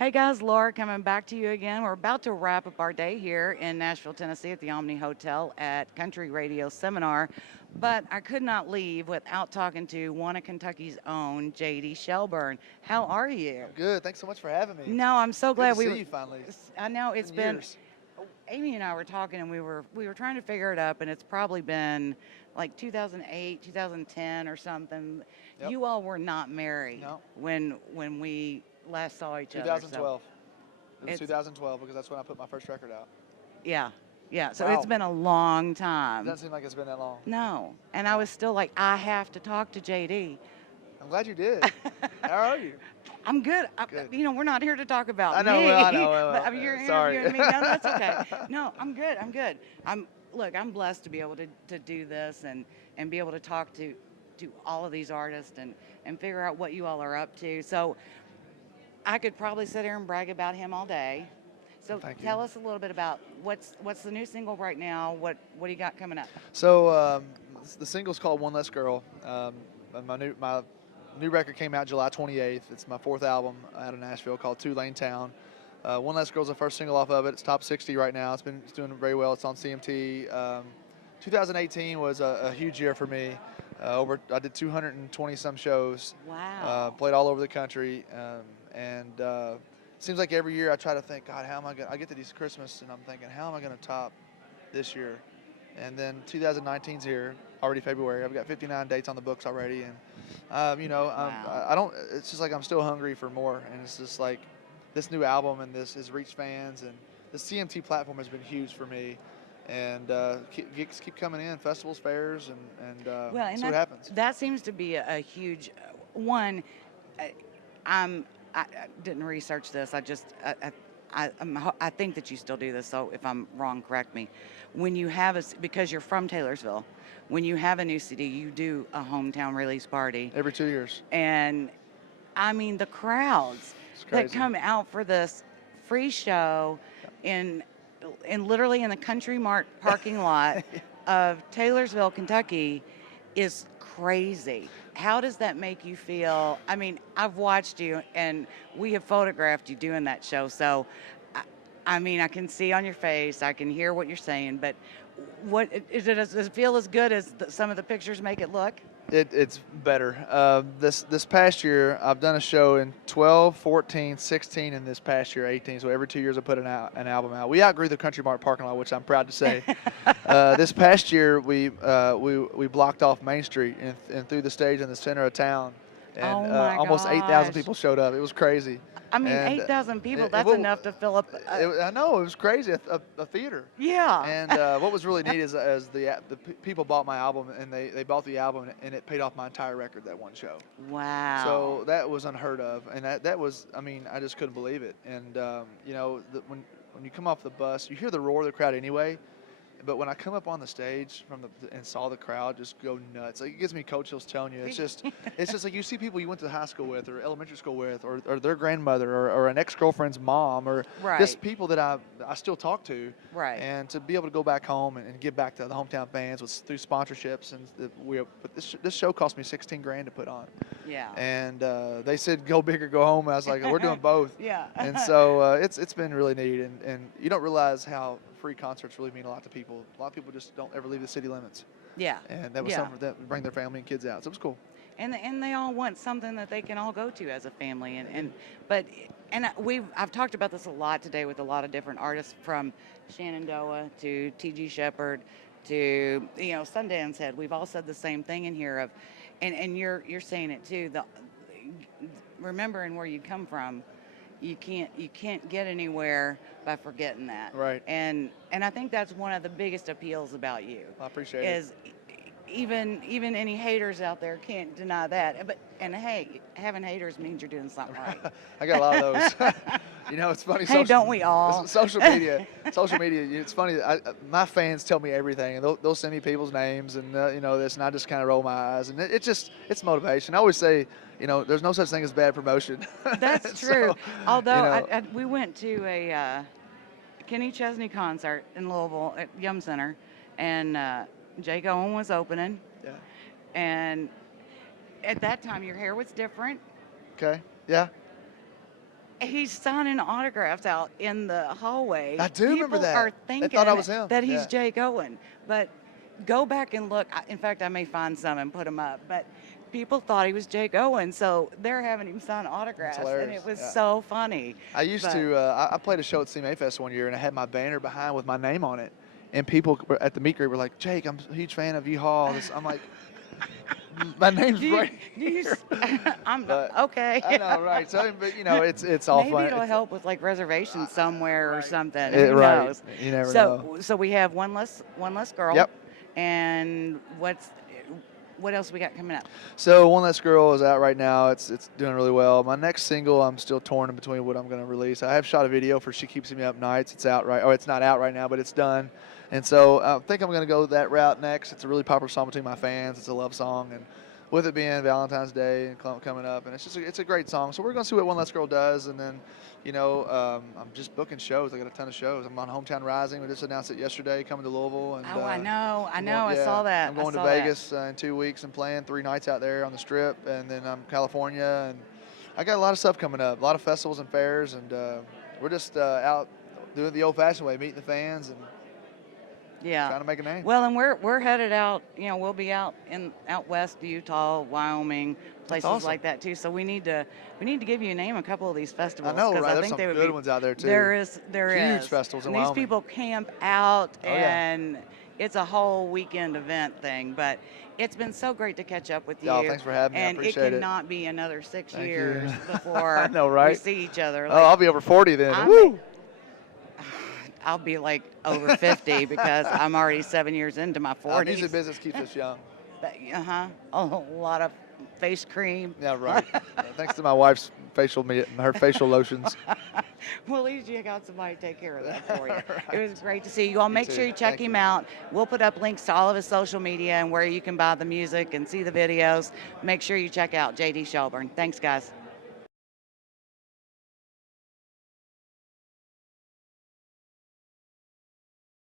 Hey guys, Laura coming back to you again. We're about to wrap up our day here in Nashville, Tennessee at the Omni Hotel at Country Radio Seminar. But I could not leave without talking to one of Kentucky's own, JD Shelburne. How are you? I'm good. Thanks so much for having me. No, I'm so Good to glad we see were. you finally. I know It's it's been been. years. Amy and I were talking, and we were trying to figure it up, and it's probably been like 2008, 2010, or something. Yep. You all were not married No, when we last saw each other, so 2012. It was it's 2012 because that's when I put my first record out. yeah, yeah. So it's Wow. been a long It time. doesn't seem like it's been that long. No, and I Wow. was still like, I have to talk to JD. I'm glad you did. How are you? I'm good. Good. We're not here to talk about I know. me, Well, I know. but I mean, you're Sorry. interviewing me. No, that's okay. No, I'm good. I'm good. I'm blessed to be able to do this and be able to talk to all of these artists and figure out what you all are up to. So I could probably sit here and brag about him all day. So Thank you. tell us a little bit about what's the new single right now. What do you got coming up? So the single's called "One Less Girl." And my new record came out July 28th. It's my fourth album out of Nashville called Two Lane Town. One Less Girl's the first single off of it. It's top 60 right now. It's doing very well. It's on CMT. 2018 was a huge year for me. I did 220 some shows. Wow. Played all over the country, and seems like every year I try to think, God, how am I going? I get to these Christmas, and I'm thinking, how am I going to top this year? And then 2019's here, already February. I've got 59 dates on the books already, and Wow. I don't. It's just like I'm still hungry for more, and it's just like this new album and this has reached fans, and the CMT platform has been huge for me. And gigs keep coming in, festivals, fairs, and Well, and see what happens. that seems to be a huge one. I- I didn't research this. I think that you still do this. So if I'm wrong, correct me. When you have because you're from Taylorsville, when you have a new CD, you do a hometown release party, Every 2 years. and I mean the crowds It's that crazy. come out for this free show in literally in the Country Mart parking lot of Taylorsville, Kentucky, is crazy. How does that make you feel? I mean, I've watched you and we have photographed you doing that show. So, I, I mean, I can see on your face, I can hear what you're saying, but does it feel as good as some of the pictures make it look? It's better. This past year, I've done a show in 12, 14, 16, and this past year, 18. So every 2 years, I put an album out. We outgrew the Country Mart parking lot, which I'm proud to say. This past year, we blocked off Main Street and through the stage in the center of town, and Oh my almost 8,000 gosh. people showed up. It was crazy. I mean, And 8,000 people, it, that's well, enough to fill up. I know it was crazy. A theater. Yeah. And what was really neat is as people bought my album and they bought the album and it paid off my entire record that one show. Wow. So that was unheard of, and that was, I mean, I just couldn't believe it. And when you come off the bus, you hear the roar of the crowd anyway. But when I come up on the stage and saw the crowd just go nuts, like, it gives me cold chills telling you. It's just like you see people you went to high school with or elementary school with or their grandmother or an ex-girlfriend's mom or Right. just people that I still talk to. Right. And to be able to go back home and give back to the hometown fans through sponsorships but this show cost me 16 grand to put on. Yeah. And they said go big or go home. And I was like, we're doing both. Yeah. And so it's been really neat, and you don't realize how free concerts really mean a lot to people. A lot of people just don't ever leave the city limits, Yeah. and that was Yeah. something that bring their family and kids out. So it was cool. And they all want something that they can all go to as a family I've talked about this a lot today with a lot of different artists from Shenandoah to T.G. Shepherd to Sundance Head. We've all said the same thing in here and you're saying it too. Remembering where you come from, you can't get anywhere by forgetting that. Right. And I think that's one of the biggest appeals about you. I appreciate it. Is even any haters out there can't deny that. And hey, having haters means you're doing something right. I got a lot of those. It's funny. Hey, don't we all? Social media. It's funny. My fans tell me everything, and they'll send me people's names and this, and I just kind of roll my eyes, and it's motivation. I always say, there's no such thing as bad promotion. That's true. Although we went to a Kenny Chesney concert in Louisville at Yum Center, and Jay Cohen was opening, Yeah. and at that time your hair was different. Okay. Yeah. he's signing autographs out in the hallway. I do remember People that. are They thinking thought I was him. that he's Yeah. Jay Cohen, but go back and look. In fact, I may find some and put them up. But people thought he was Jay Cohen, so they're having him sign autographs, and hilarious. it was Yeah. so funny. I used But- to. I played a show at CMA Fest one year, and I had my banner behind with my name on it. And people at the meet greet were like, "Jake, I'm a huge fan of Yeehaw." I'm like, my name's Do you- right do you here. s- I'm But okay. I know, right? So, but it's all Maybe fun. it'll help with like reservations somewhere or something. It, Who right. knows? You never know. So we have one less girl. Yep. And what else we got coming up? So One Less Girl is out right now. It's doing really well. My next single, I'm still torn in between what I'm going to release. I have shot a video for She Keeps Me Up Nights. It's out right. Oh, it's not out right now, but it's done. And so I think I'm going to go that route next. It's a really popular song between my fans. It's a love song, and with it being Valentine's Day and coming up, and it's a great song. So we're going to see what One Less Girl does, and then I'm just booking shows. I got a ton of shows. I'm on Hometown Rising. We just announced it yesterday, coming to Louisville. And, Oh, I know. I yeah, saw that. I'm going to Vegas in 2 weeks and playing 3 nights out there on the Strip, and then I'm California, and I got a lot of stuff coming up, a lot of festivals and fairs, and we're just out doing it the old-fashioned way, meeting the fans and trying to make a name. Well, and we're headed out. We'll be out west, Utah, Wyoming, places awesome. like that too. So we need to give you a name a couple of these festivals. I know, 'cause right? I There's think some they would good be, ones out there too. There is Huge festivals in and these Wyoming. people camp out, Oh, yeah. and it's a whole weekend event thing. But it's been so great to catch up with you. Y'all, thanks for having me. I And appreciate it. cannot be another 6 Thank you. years before I know, right? we see each other. Oh, I'll be over 40 then. I'm- Woo! I'll be like over 50 because I'm already 7 years into my 40s. Music business keeps us young. A lot of face cream. Yeah, right. Thanks to my wife's her facial lotions. Well, at least you got somebody to take care of that for you. Right. It was great to see you all. Make too. sure you check Thank him you. out. We'll put up links to all of his social media and where you can buy the music and see the videos. Make sure you check out JD Sheburne. Thanks, guys.